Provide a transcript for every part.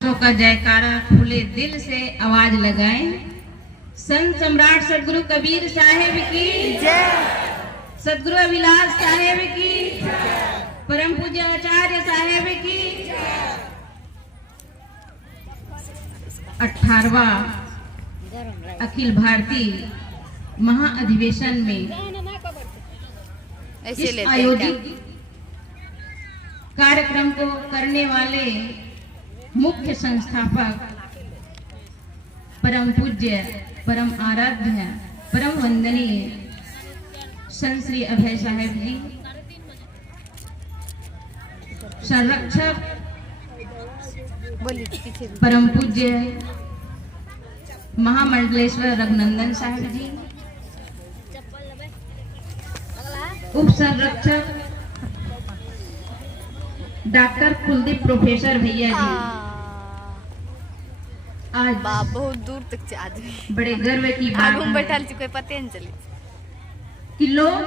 का जयकारा खुले दिल से आवाज लगाएं। संत सम्राट सदगुरु कबीर साहेब की जय, सदगुरु अभिलाष साहेब की जय, परम पूज्य आचार्य साहेब की जय। 18वां अखिल भारतीय महाअधिवेशन में इस आयोजित कार्यक्रम को करने वाले मुख्य संस्थापक परम पूज्य, परम आराध्य, परम वंदनीय संत श्री अभय साहेब जी, संरक्षक परम पूज्य महामंडलेश्वर रघुनंदन साहेब जी, उप संरक्षक डॉक्टर कुलदीप प्रोफेसर भैया जी। आज बहुत दूर तक से आदमी बड़े गर्व की बात है बैठल कोई पते नहीं चली कि लोग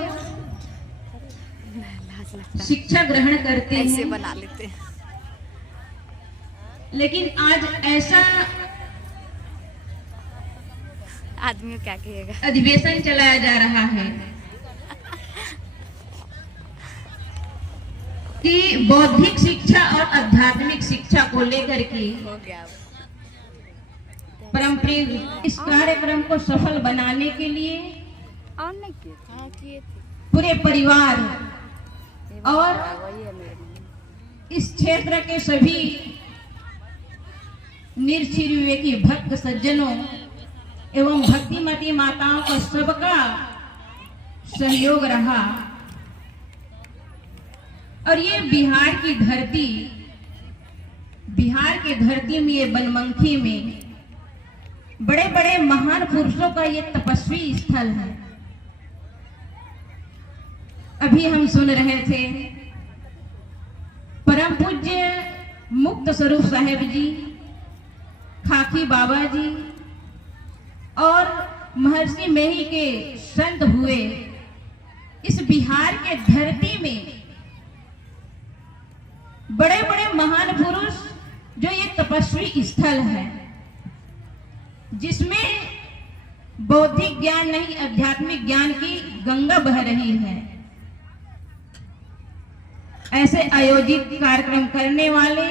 शिक्षा ग्रहण करते ऐसे हैं, बना लेते हैं। लेकिन आज ऐसा आदमी क्या कहेगा। अधिवेशन चलाया जा रहा है कि बौद्धिक शिक्षा और आध्यात्मिक शिक्षा को लेकर के हो गया पारंपरिक इस कार्यक्रम को सफल बनाने के लिए और नहीं किए थे। पूरे परिवार और इस क्षेत्र के सभी निर्शील विवेकी भक्त सज्जनों एवं भक्तिमती माताओं का सबका सहयोग रहा। और ये बिहार की धरती में, ये बनमनखी में बड़े बड़े महान पुरुषों का ये तपस्वी स्थल है। अभी हम सुन रहे थे परम पूज्य मुक्त स्वरूप साहेब जी, खाकी बाबा जी और महर्षि मेही के संत हुए इस बिहार के धरती में बड़े बड़े महान पुरुष, जो ये तपस्वी स्थल है जिसमें बौद्धिक ज्ञान नहीं आध्यात्मिक ज्ञान की गंगा बह रही है। ऐसे आयोजित कार्यक्रम करने वाले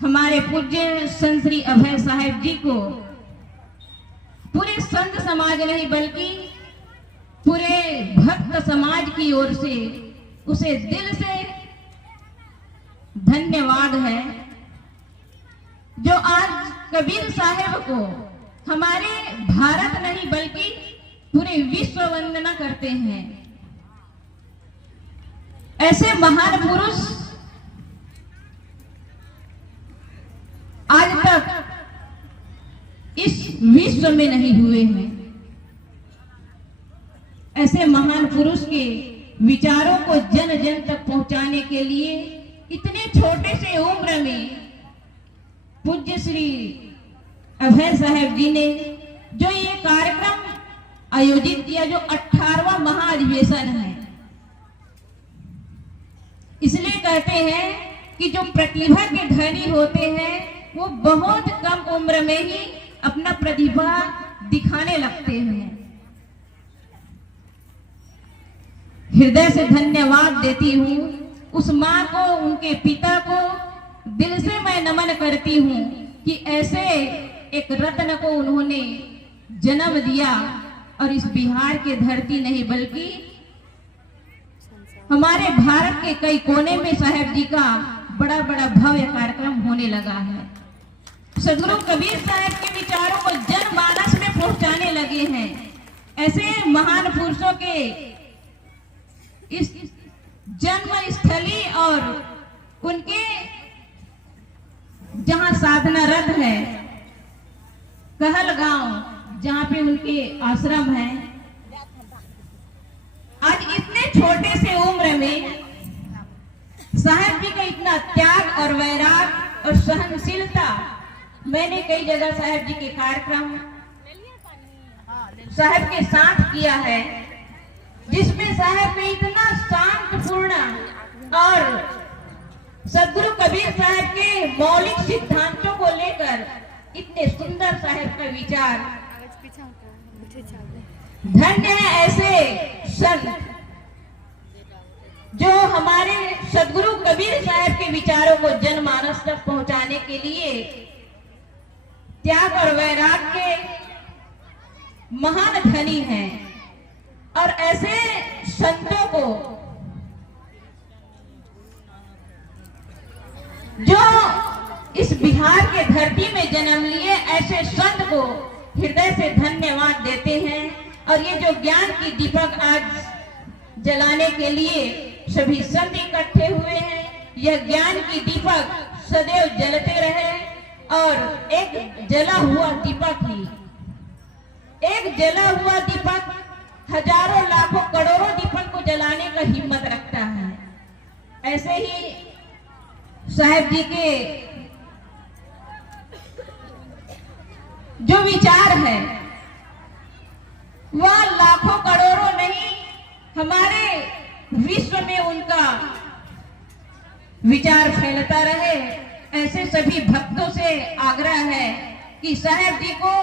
हमारे पूज्य संत श्री अभय साहेब जी को पूरे संत समाज नहीं बल्कि पूरे भक्त समाज की ओर से उसे दिल से धन्यवाद है, जो आज कबीर साहेब को हमारे भारत नहीं बल्कि पूरे विश्व वंदना करते हैं। ऐसे महान पुरुष आज तक इस विश्व में नहीं हुए हैं। ऐसे महान पुरुष के विचारों को जन जन तक पहुंचाने के लिए इतने छोटे से उम्र में पूज्य श्री अभय साहेब जी ने जो ये कार्यक्रम आयोजित किया, जो 18वां महाअधिवेशन है, इसलिए कहते हैं कि जो प्रतिभा के धनी होते हैं वो बहुत कम उम्र में ही अपना प्रतिभा दिखाने लगते हैं। हृदय से धन्यवाद देती हूँ उस माँ को, उनके पिता को दिल से मैं नमन करती हूँ कि ऐसे एक रत्न को उन्होंने जन्म दिया। और इस बिहार के धरती नहीं बल्कि हमारे भारत के कई कोने में साहेब जी का बड़ा बड़ा भव्य कार्यक्रम होने लगा है। सदगुरु कबीर साहब के विचारों को जनमानस में पहुंचाने लगे हैं। ऐसे महान पुरुषों के इस जन्म स्थली और उनके जहां साधना रथ है, कहलगांव, जहां पे उनके आश्रम है, आज इतने छोटे से उम्र में साहेब जी का इतना त्याग और वैराग और सहनशीलता, मैंने कई जगह साहेब जी के कार्यक्रम साहेब के साथ किया है, जिसमें साहेब ने इतना शांतपूर्ण और सदगुरु कबीर साहब के मौलिक सिद्धांतों को लेकर इतने सुंदर साहब का विचार। आवाज पीछे उठा, मुझे चाहते। धन्य है ऐसे संत जो हमारे सदगुरु कबीर साहब के विचारों को जनमानस तक पहुंचाने के लिए त्याग और वैराग्य के महान धनी हैं। और ऐसे संतों को जो इस बिहार के धरती में जन्म लिए, ऐसे संत को हृदय से धन्यवाद देते हैं। और ये जो ज्ञान की दीपक आज जलाने के लिए सभी संत इकट्ठे हुए हैं, यह ज्ञान की दीपक सदैव जलते रहे। और एक जला हुआ दीपक ही, एक जला हुआ दीपक हजारों लाखों करोड़ों दीपक को जलाने का हिम्मत रखता है। ऐसे ही साहब जी के जो विचार है वह लाखों करोड़ों नहीं, हमारे विश्व में उनका विचार फैलता रहे। ऐसे सभी भक्तों से आग्रह है कि साहब जी को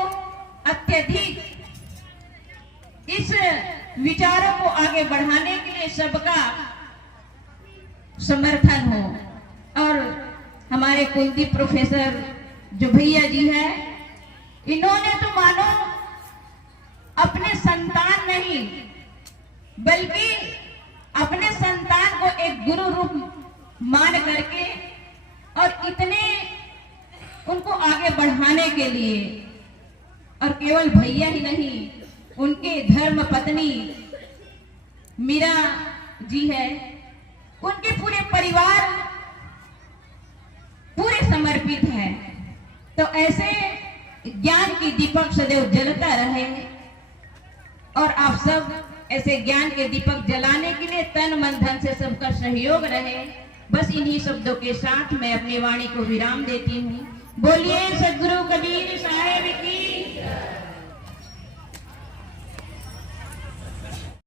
अत्यधिक इस विचारों को आगे बढ़ाने के लिए सबका समर्थन हो। और हमारे कुलदीप प्रोफेसर जो भैया जी हैं, इन्होंने तो मानो अपने संतान नहीं बल्कि अपने संतान को एक गुरु रूप मान करके और इतने उनको आगे बढ़ाने के लिए, और केवल भैया ही नहीं, उनके धर्म पत्नी मीरा जी है, उनके पूरे परिवार पूरे समर्पित है। तो ऐसे ज्ञान की दीपक सदैव जलता रहे और आप सब ऐसे ज्ञान के दीपक जलाने के लिए तन मन धन से सबका सहयोग रहे। बस इन्हीं शब्दों के साथ मैं अपनी वाणी को विराम देती हूँ। बोलिए सद्गुरु